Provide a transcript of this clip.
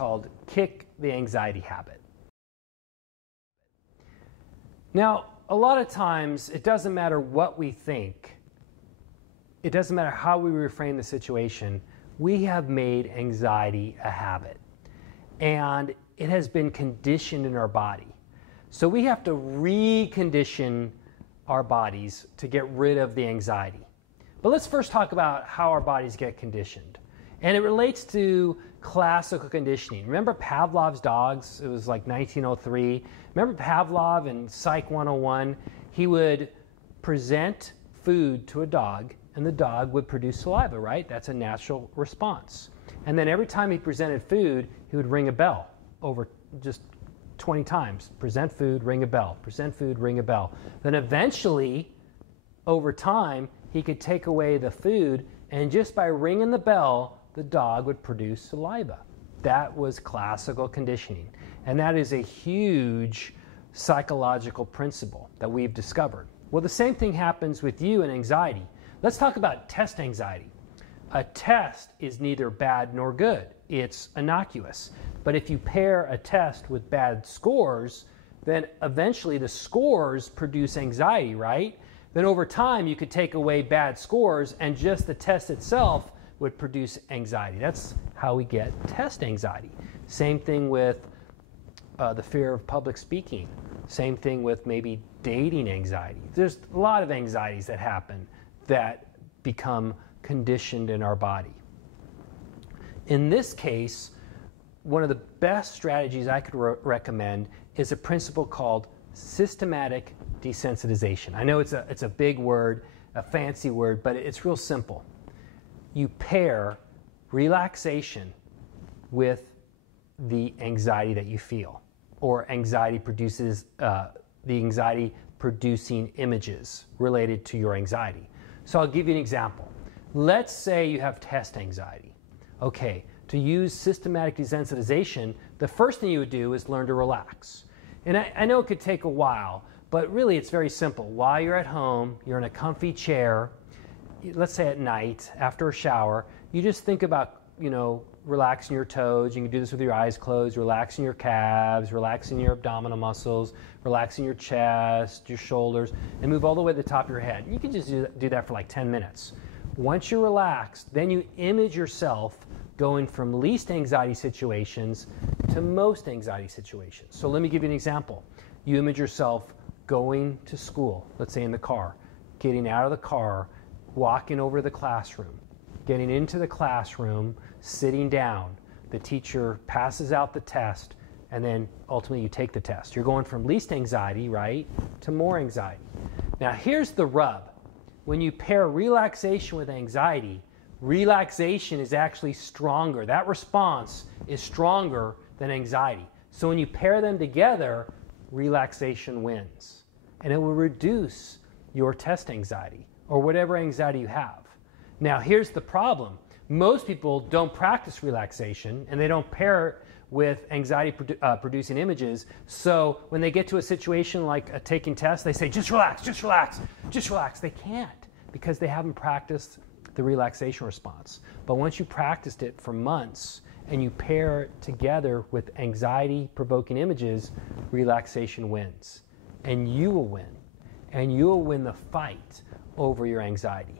called Kick the Anxiety Habit. Now, a lot of times it doesn't matter what we think, it doesn't matter how we reframe the situation, we have made anxiety a habit. And it has been conditioned in our body. So we have to recondition our bodies to get rid of the anxiety. But let's first talk about how our bodies get conditioned. And it relates to classical conditioning. Remember Pavlov's dogs? It was like 1903. Remember Pavlov in Psych 101? He would present food to a dog, and the dog would produce saliva, right? That's a natural response. And then every time he presented food, he would ring a bell over just 20 times. Present food, ring a bell. Present food, ring a bell. Then eventually, over time, he could take away the food, and just by ringing the bell, the dog would produce saliva. That was classical conditioning. And that is a huge psychological principle that we've discovered. Well, the same thing happens with you and anxiety. Let's talk about test anxiety. A test is neither bad nor good. It's innocuous. But if you pair a test with bad scores, then eventually the scores produce anxiety, right? Then over time you could take away bad scores and just the test itself would produce anxiety. That's how we get test anxiety. Same thing with the fear of public speaking. Same thing with maybe dating anxiety. There's a lot of anxieties that happen that become conditioned in our body. In this case, one of the best strategies I could recommend is a principle called systematic desensitization. I know it's a big word, a fancy word, but it's real simple. You pair relaxation with the anxiety that you feel, or anxiety produces the anxiety producing images related to your anxiety. So I'll give you an example. Let's say you have test anxiety. Okay, to use systematic desensitization, the first thing you would do is learn to relax. And I know it could take a while, but really it's very simple. While you're at home, you're in a comfy chair, let's say at night, after a shower, you just think about, relaxing your toes. You can do this with your eyes closed, relaxing your calves, relaxing your abdominal muscles, relaxing your chest, your shoulders, and move all the way to the top of your head. You can just do that for like 10 minutes. Once you're relaxed, then you image yourself going from least anxiety situations to most anxiety situations. So let me give you an example. You image yourself going to school, let's say in the car, getting out of the car, walking over to the classroom, getting into the classroom, sitting down. The teacher passes out the test, and then ultimately you take the test. You're going from least anxiety, right, to more anxiety. Now here's the rub. When you pair relaxation with anxiety, relaxation is actually stronger. That response is stronger than anxiety. So when you pair them together, relaxation wins. And it will reduce your test anxiety or whatever anxiety you have. Now here's the problem. Most people don't practice relaxation and they don't pair it with anxiety producing images. So when they get to a situation like a taking tests, they say, just relax, just relax, just relax. They can't because they haven't practiced the relaxation response. But once you practiced it for months and you pair it together with anxiety provoking images, relaxation wins. And you will win. And you will win the fight over your anxiety.